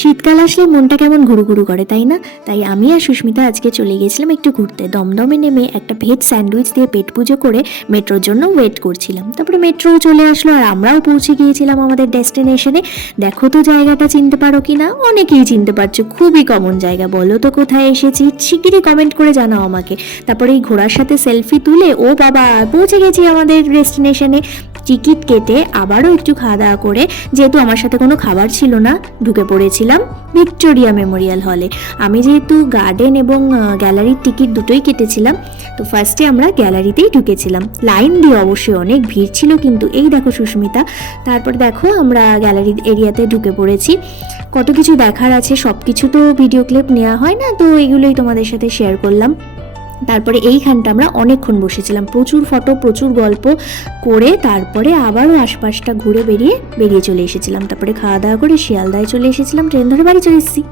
শীতকাল আসলে মনটা কেমন ঘুরু করে, তাই না? তাই আমি আর সুস্মিতা আজকে চলে গেছিলাম একটু ঘুরতে। দমদমে নেমে একটা ভেজ স্যান্ডউইচ দিয়ে পেট পুজো করে মেট্রোর জন্য ওয়েট করছিলাম। তারপরে মেট্রোও চলে আসলো আর আমরাও পৌঁছে গিয়েছিলাম আমাদের ডেস্টিনেশনে। দেখো তো জায়গাটা চিনতে পারো কি না? অনেকেই চিনতে পারছো, খুবই কমন জায়গা। বলো তো কোথায় এসেছি, শিগগিরই কমেন্ট করে জানাও আমাকে। তারপরে এই ঘোড়ার সাথে সেলফি তুলে ও বাবা পৌঁছে গেছি আমাদের ডেস্টিনেশনে। টিকিট কেটে আবারও একটু খাওয়া দাওয়া করে, যেহেতু আমার সাথে কোনো খাবার ছিল না, ঢুকে পড়েছিলাম ভিক্টোরিয়া মেমোরিয়াল হলে। আমি যেহেতু গার্ডেন এবং গ্যালারির টিকিট দুটোই কেটেছিলাম, তো ফার্স্টে আমরা গ্যালারিতেই ঢুকেছিলাম। লাইন দিয়ে অবশ্যই, অনেক ভিড় ছিল কিন্তু। এই দেখো সুস্মিতা। তারপরে দেখো আমরা গ্যালারি এরিয়াতে ঢুকে পড়েছি। কত কিছু দেখার আছে, সব কিছু তো ভিডিও ক্লিপ নেওয়া হয় না, তো এগুলোই তোমাদের সাথে শেয়ার করলাম। তারপরে এইখানটা আমরা অনেকক্ষণ বসেছিলাম, প্রচুর ফটো, প্রচুর গল্প করে তারপরে আবারও আশপাশটা ঘুরে বেরিয়ে চলে এসেছিলাম। তারপরে খাওয়া দাওয়া করে শিয়ালদায় চলে এসেছিলাম, ট্রেন ধরে বাড়ি চলে এসেছি।